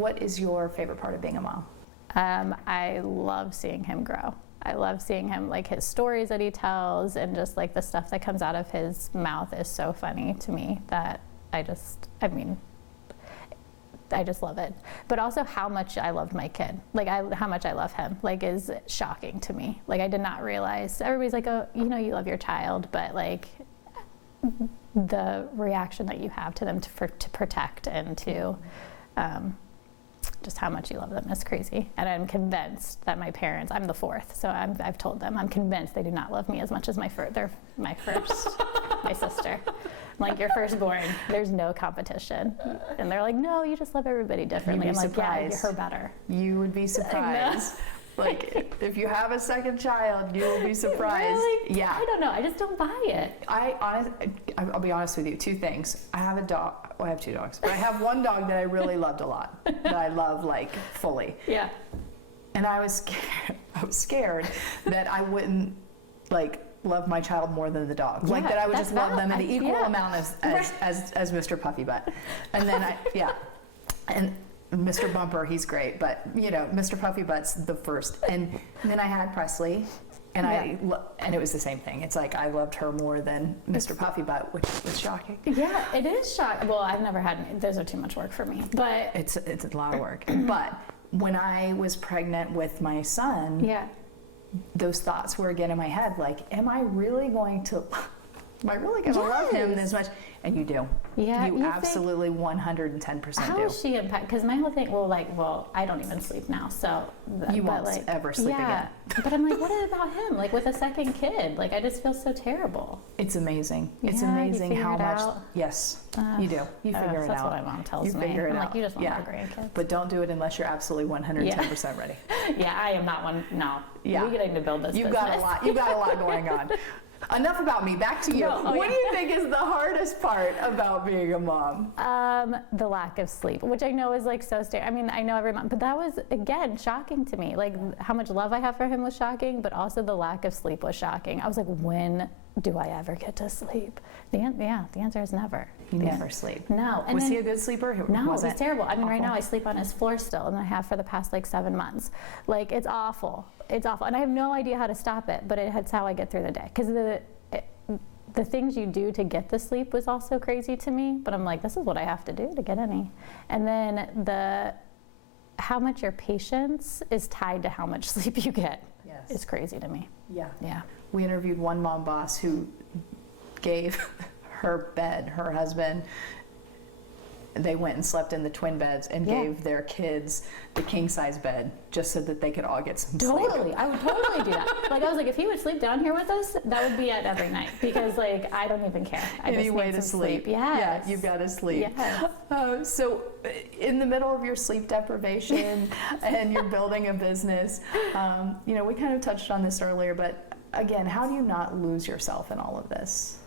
What is your favorite part of being a mom? I love seeing him grow. I love seeing him, like his stories that he tells, and just like the stuff that comes out of his mouth is so funny to me that I just love it. But also how much I loved my kid, like how much I love him, like is shocking to me. Like I did not realize, everybody's like, oh, you know, you love your child, but like the reaction that you have to them to protect and to just how much you love them is crazy. And I'm convinced that my parents, I'm the fourth, so I've told them, I'm convinced they do not love me as much as my sister. I'm like, your firstborn, there's no competition. And they're like, no, you just love everybody differently. I'm like, yeah, you're her better. You would be surprised. Like, if you have a second child, you will be surprised. Really? Yeah. I don't know. I just don't buy it. I'll be honest with you. Two things. I have a dog. Well, I have two dogs. But I have one dog that I really loved a lot. That I love, like, fully. Yeah. And I was scared that I wouldn't, like, love my child more than the dog. Yeah, like, that I would just love them in the equal amount as Mr. Puffy Butt. And then And Mr. Bumper, he's great, but you know, Mr. Puffy Butt's the first. And then I had Presley, and and it was the same thing. It's like I loved her more than Mr. Puffy Butt, which was shocking. Yeah, it is shocking. Well, I've never had, those are too much work for me. But it's a lot of work. But when I was pregnant with my son, those thoughts were again in my head, like, am I really going to love him this much? And you do. Yeah, you absolutely 110% do. How is she impacted? Because my whole thing, I don't even sleep now, so. You won't ever sleep again. But I'm like, what about him? Like with a second kid, like I just feel so terrible. It's amazing. It's amazing how much. Yes, you do. You figure it out. That's what my mom tells me. Figure it I'm out. Like, you just want more grandkids. But don't do it unless you're absolutely 110% ready. Yeah, I am not one. No. Yeah. We're getting to build this business. You've got a lot going on. Enough about me. Back to you. What do you think is the hardest part about being a mom? The lack of sleep, which I know is like so I mean, I know every mom, but that was again shocking to me. Like how much love I have for him was shocking, but also the lack of sleep was shocking. I was like, when do I ever get to sleep? The answer is never. You never sleep. No. And was he a good sleeper? No, it was terrible. I mean, right now I sleep on his floor still, and I have for the past like 7 months. Like it's awful. It's awful, and I have no idea how to stop it. But it's how I get through the day. Because the things you do to get the sleep was also crazy to me. But I'm like, this is what I have to do to get any. And then how much your patience is tied to how much sleep you get. Yes. Is crazy to me. Yeah. Yeah. We interviewed one mom boss who gave her husband, they went and slept in the twin beds and gave their kids the king size bed just so that they could all get some sleep. Totally. I would totally do that. Like I was like, if he would sleep down here with us, that would be it every night because like I don't even care. I Any just way need to some sleep. Yes. Yeah, you've got to sleep. Yes. So in the middle of your sleep deprivation and you're building a business, you know, we kind of touched on this earlier, but again, how do you not lose yourself in all of this?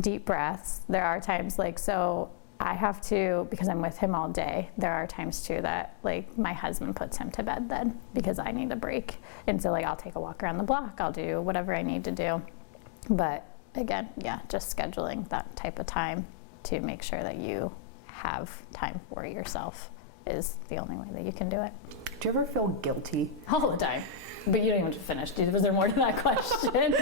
Deep breaths. There are times so I have to, because I'm with him all day, there are times too that like my husband puts him to bed then because I need a break. And so like I'll take a walk around the block, I'll do whatever I need to do. But again, just scheduling that type of time to make sure that you have time for yourself is the only way that you can do it. Do you ever feel guilty? All the time. But you don't even finish. Was there more to that question?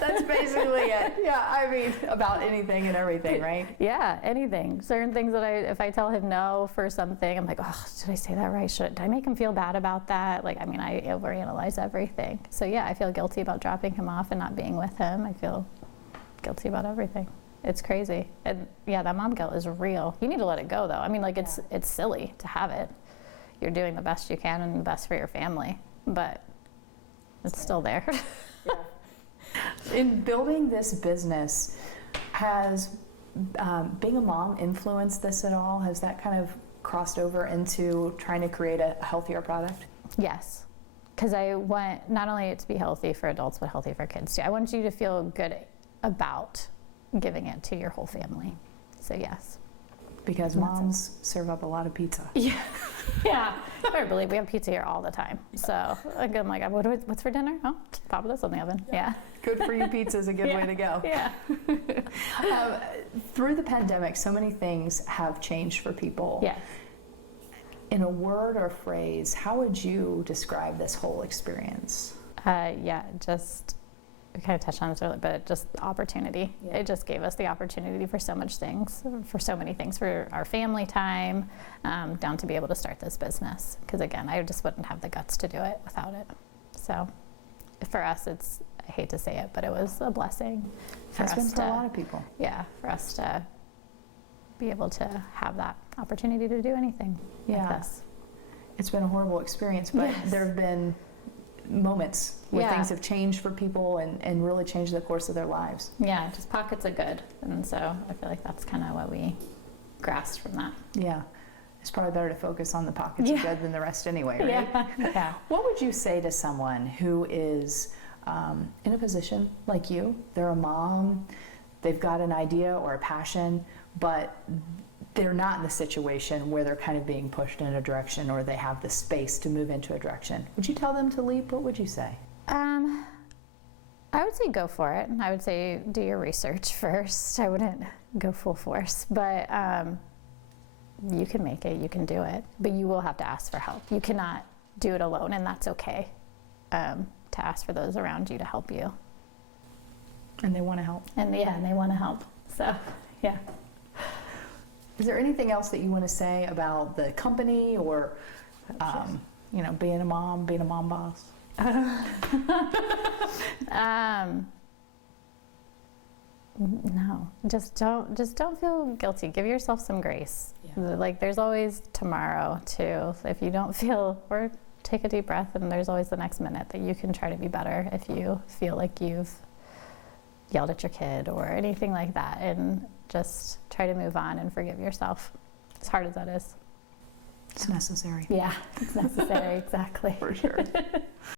That's basically it. Yeah, I mean, about anything and everything, right? Yeah, anything. Certain things that if I tell him no for something, I'm like, oh, did I say that right? Did I make him feel bad about that? Like, I mean, I overanalyze everything. So yeah, I feel guilty about dropping him off and not being with him. I feel guilty about everything. It's crazy. And yeah, that mom guilt is real. You need to let it go though. I mean, like it's silly to have it. You're doing the best you can and the best for your family, but it's still there. In building this business, has being a mom influenced this at all? Has that kind of crossed over into trying to create a healthier product? Yes, because I want not only it to be healthy for adults, but healthy for kids too. I want you to feel good about giving it to your whole family. So yes. Because moms serve up a lot of pizza. Yeah. Yeah. I better believe we have pizza here all the time. So I'm like, what's for dinner? Oh, pop this in the oven. Yeah. Good for you pizza is a good way to go. Yeah. Through the pandemic, so many things have changed for people. Yeah. In a word or phrase, how would you describe this whole experience? Just we kind of touched on this earlier, but just opportunity. Yeah. It just gave us the opportunity for so many things, for our family time, down to be able to start this business. Because again, I just wouldn't have the guts to do it without it. So for us, I hate to say it, but it was a blessing. It's been for a lot of people. Yeah, for us to be able to have that opportunity to do anything like this. It's been a horrible experience, but there have been moments where things have changed for people and really changed the course of their lives. Yeah, just pockets of good. And so I feel like that's kind of what we grasped from that. Yeah. It's probably better to focus on the pockets of good than the rest anyway, right? Yeah. What would you say to someone who is in a position like you? They're a mom, they've got an idea or a passion, but they're not in the situation where they're kind of being pushed in a direction or they have the space to move into a direction. Would you tell them to leap? What would you say? I would say go for it. I would say do your research first. I wouldn't go full force, but you can make it, you can do it, but you will have to ask for help. You cannot do it alone, and that's okay, to ask for those around you to help you. And they want to help. And they want to help. So, yeah. Is there anything else that you want to say about the company or, being a mom boss? No, just don't feel guilty. Give yourself some grace. Yeah. Like there's always tomorrow too. If you don't feel, or take a deep breath, and there's always the next minute that you can try to be better if you feel like you've yelled at your kid or anything like that, and just try to move on and forgive yourself, as hard as that is. It's necessary. Yeah, it's necessary, exactly. For sure.